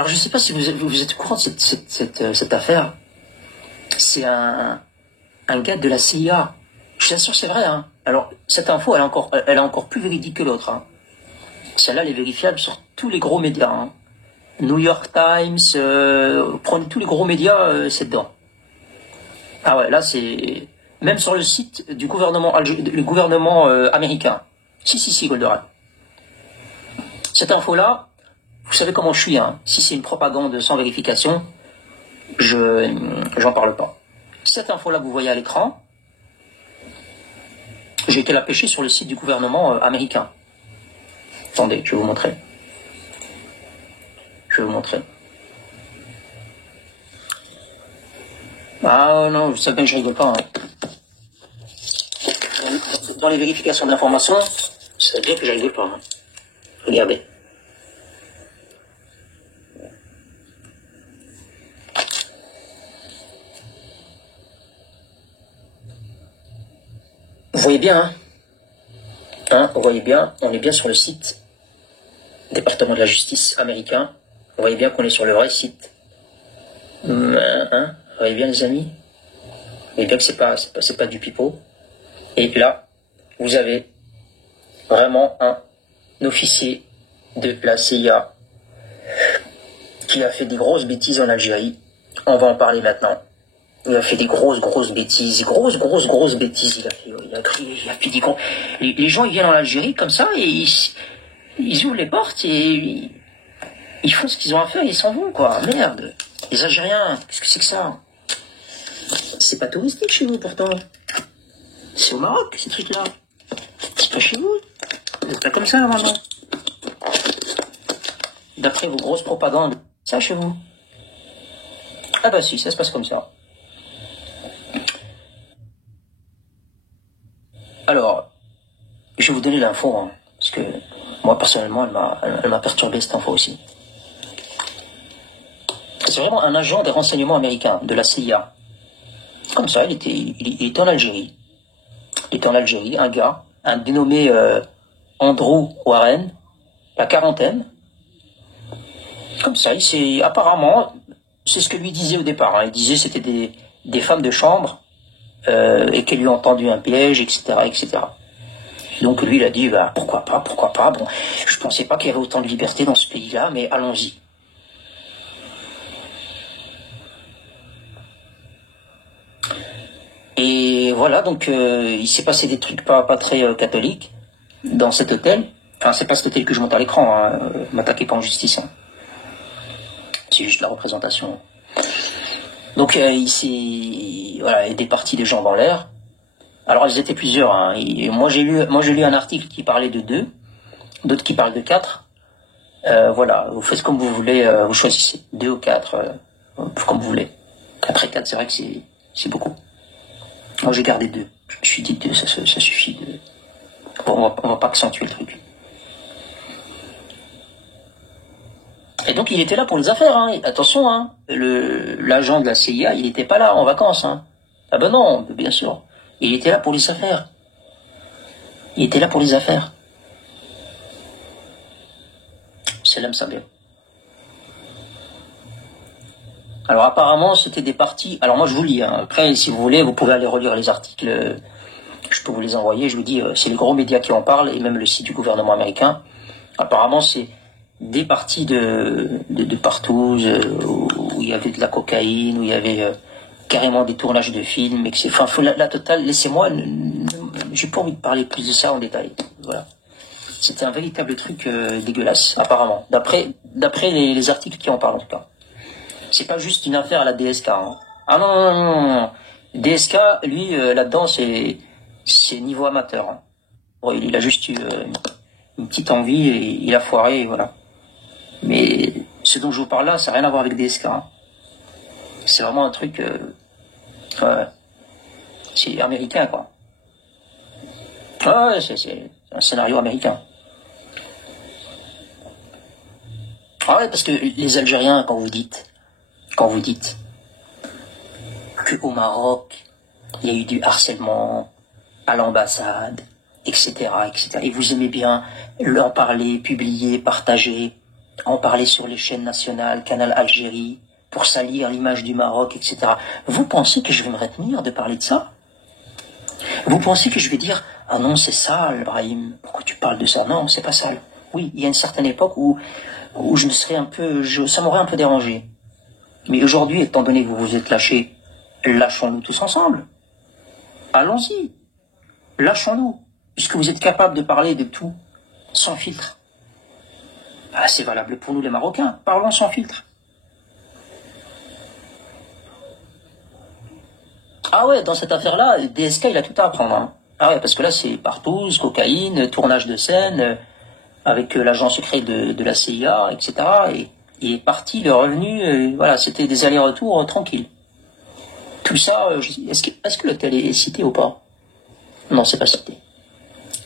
Alors, je ne sais pas si vous êtes au courant de cette affaire. C'est un gars de la CIA. Je suis sûr, c'est vrai. Hein. Alors, cette info, elle est encore plus véridique que l'autre. Hein. Celle-là, elle est vérifiable sur tous les gros médias. Hein. New York Times, prenez tous les gros médias, c'est dedans. Ah ouais, là, c'est... Même sur le site du gouvernement, américain. Si, Goldorak. Cette info-là, vous savez comment je suis. Hein. Si c'est une propagande sans vérification, j'en parle pas. Cette info-là, vous voyez à l'écran, j'ai été la pêcher sur le site du gouvernement américain. Attendez, je vais vous montrer. Ah non, vous savez, je rigole pas. Hein. Dans les vérifications d'informations, c'est bien que je rigole pas. Hein. Regardez. Vous voyez bien, hein, vous voyez bien, on est bien sur le site département de la justice américain. Vous voyez bien qu'on est sur le vrai site. Vous voyez bien, les amis. Vous voyez bien que c'est pas du pipeau. Et là, vous avez vraiment un officier de la CIA qui a fait des grosses bêtises en Algérie. On va en parler maintenant. Il a fait des grosses bêtises. Grosses bêtises. Il a fait des gros... Les gens, ils viennent en Algérie comme ça et ils ouvrent les portes et ils font ce qu'ils ont à faire et ils s'en vont, quoi. Merde. Les Algériens, qu'est-ce que c'est que ça? C'est pas touristique chez vous, pourtant. C'est au Maroc, ces trucs-là. C'est pas chez vous. C'est pas comme ça, normalement. D'après vos grosses propagandes, ça chez vous. Ah bah si, ça se passe comme ça. Alors, je vais vous donner l'info, hein, parce que moi, personnellement, elle m'a perturbé, cette info aussi. C'est vraiment un agent des renseignements américains, de la CIA. Comme ça, il était en Algérie. Il était en Algérie, un gars, un dénommé Andrew Warren, la quarantaine. Comme ça, apparemment, c'est ce que lui disait au départ. Hein. Il disait que c'était des femmes de chambre et qu'elle lui a entendu un piège, etc. Donc lui, il a dit, bah, pourquoi pas. Bon, je pensais pas qu'il y avait autant de liberté dans ce pays-là, mais allons-y. Et voilà, donc il s'est passé des trucs pas très catholiques dans cet hôtel. Enfin, c'est pas cet hôtel que je monte à l'écran, hein. M'attaquez pas en justice. Hein. C'est juste la représentation. Donc il y a des parties de gens dans l'air. Alors elles étaient plusieurs. Hein. Et moi j'ai lu un article qui parlait de 2, d'autres qui parlent de 4. Voilà, vous faites comme vous voulez, vous choisissez 2 ou 4, comme vous voulez. Après 4, c'est vrai que c'est beaucoup. Moi j'ai gardé 2. Je me suis dit 2, ça suffit. Bon, on va pas accentuer le truc. Et donc il était là pour les affaires, hein. Attention, hein. L'agent de la CIA, il n'était pas là en vacances, hein. Ah ben non, bien sûr. Il était là pour les affaires. C'est l'âme bien. Alors apparemment, c'était des parties... Alors moi je vous lis, hein. Après si vous voulez, vous pouvez aller relire les articles. Je peux vous les envoyer. Je vous dis, c'est les gros médias qui en parlent, et même le site du gouvernement américain. Apparemment, c'est des parties de partout, où il y avait de la cocaïne, où il y avait carrément des tournages de films, et que c'est... Enfin, la totale, laissez-moi... J'ai pas envie de parler plus de ça en détail. Voilà. C'était un véritable truc dégueulasse, apparemment. D'après les articles qui en parlent, en tout cas. C'est pas juste une affaire à la DSK. Hein. Ah non. DSK, lui, là-dedans, c'est niveau amateur. Hein. Bon, il a juste eu une petite envie, et il a foiré, et voilà. Mais ce dont je vous parle là, ça n'a rien à voir avec DSK. Hein. C'est vraiment un truc... c'est américain, quoi. Ouais, c'est un scénario américain. Ah ouais, parce que les Algériens, quand vous dites qu'au Maroc, il y a eu du harcèlement à l'ambassade, etc., et vous aimez bien leur parler, publier, partager, en parler sur les chaînes nationales, Canal Algérie, pour salir l'image du Maroc, etc. Vous pensez que je vais me retenir de parler de ça? Vous pensez que je vais dire « Ah non, c'est sale, Brahim, pourquoi tu parles de ça ?» Non, c'est pas sale. Oui, il y a une certaine époque où je me serais un peu... ça m'aurait un peu dérangé. Mais aujourd'hui, étant donné que vous vous êtes lâchés, lâchons-nous tous ensemble. Allons-y. Lâchons-nous. Puisque vous êtes capables de parler de tout, sans filtre. Ah, c'est valable pour nous les Marocains. Parlons sans filtre. Ah ouais, dans cette affaire-là, DSK, il a tout à apprendre. Hein. Ah ouais, parce que là, c'est partouze, cocaïne, tournage de scène, avec l'agent secret de la CIA, etc. Et il est parti, le revenu, voilà, c'était des allers-retours tranquilles. Tout ça, est-ce que l'hôtel est cité ou pas? Non, c'est pas cité.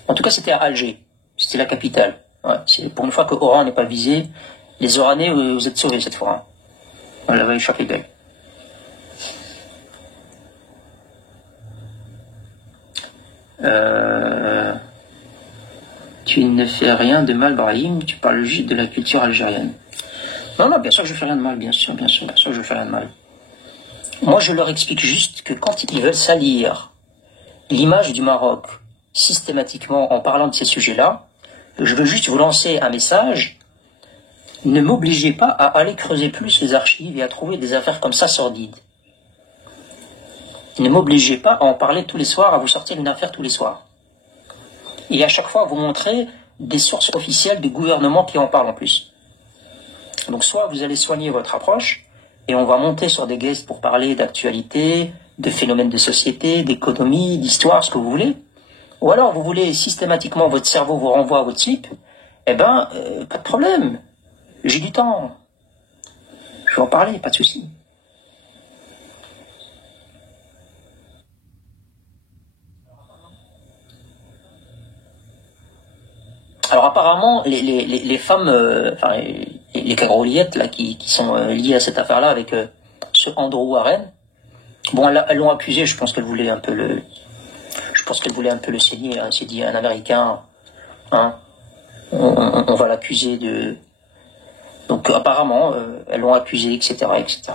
En tout cas, c'était à Alger. C'était la capitale. Ouais, c'est pour une fois que Oran n'est pas visé. Les Oranais, vous êtes sauvés cette fois. Hein. On l'avait échappé d'elle. Tu ne fais rien de mal, Brahim. Tu parles juste de la culture algérienne. Non, non, bien sûr que je fais rien de mal. Bien sûr que je fais rien de mal. Moi, je leur explique juste que quand ils veulent salir l'image du Maroc systématiquement en parlant de ces sujets-là, je veux juste vous lancer un message. Ne m'obligez pas à aller creuser plus les archives et à trouver des affaires comme ça sordides. Ne m'obligez pas à en parler tous les soirs, à vous sortir une affaire tous les soirs. Et à chaque fois, vous montrer des sources officielles du gouvernement qui en parlent en plus. Donc soit vous allez soigner votre approche, et on va monter sur des guests pour parler d'actualité, de phénomènes de société, d'économie, d'histoire, ce que vous voulez. Ou alors vous voulez systématiquement, votre cerveau vous renvoie à votre slip, eh ben, pas de problème. J'ai du temps. Je vais en parler, pas de souci. Alors apparemment, les femmes, enfin les cagroliettes là, qui sont liées à cette affaire-là avec ce Andrew Warren, bon, elles l'ont accusé, je pense qu'elle voulait un peu le... Je pense qu'elle voulait un peu le saigner, hein. Elle s'est dit, un Américain, hein, on va l'accuser de... Donc apparemment, elles l'ont accusé, etc., etc.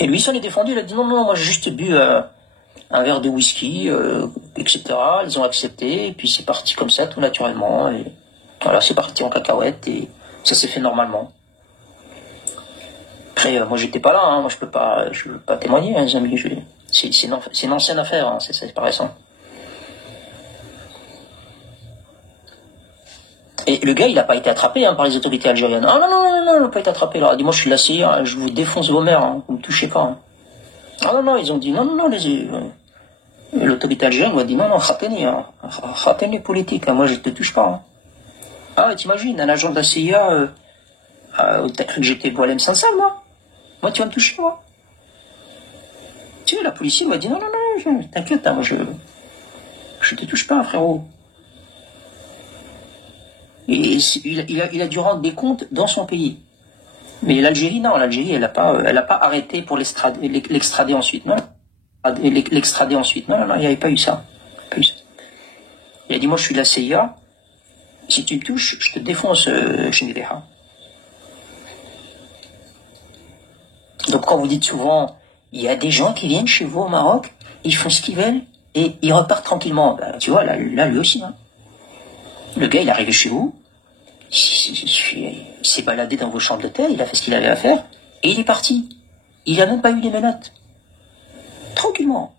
Et lui, ça l'est défendu, il a dit, non, non, moi j'ai juste bu un verre de whisky, etc. Ils ont accepté, et puis c'est parti comme ça, tout naturellement. Et voilà, c'est parti en cacahuète, et ça s'est fait normalement. Après, moi j'étais pas là, hein, moi je peux pas témoigner, hein, les amis. C'est une ancienne affaire, hein, c'est pas récent. Et le gars, il n'a pas été attrapé hein, par les autorités algériennes. Ah non, non, non, non, il n'a pas été attrapé là. Dis-moi, je suis de la CIA, je vous défonce vos mères, hein, vous ne me touchez pas. Hein. Ah non, non, ils ont dit non, non, non, l'autorité algérienne m'a dit non, non, khateni politique, hein, moi je te touche pas. Hein. Ah, t'imagines, un agent de la CIA, t'as cru que j'étais Boalem Sansal, moi? Moi, tu vas me toucher, moi? Tu sais, la policier m'a dit non, non, non, t'inquiète, hein, moi je te touche pas, frérot. Et il a dû rendre des comptes dans son pays. Mais l'Algérie, non, l'Algérie, elle n'a pas arrêté pour l'extrader ensuite, non? L'extrader ensuite. Non, non, non, il n'y avait pas eu ça. Il a dit, moi, je suis de la CIA. Si tu me touches, je te défonce, Chenilleha. Donc, quand vous dites souvent, il y a des gens qui viennent chez vous au Maroc, ils font ce qu'ils veulent et ils repartent tranquillement. Ben, tu vois, là, lui aussi, hein. Le gars, il est arrivé chez vous, il s'est baladé dans vos chambres d'hôtel, il a fait ce qu'il avait à faire, et il est parti. Il n'a même pas eu les menottes. Tranquillement.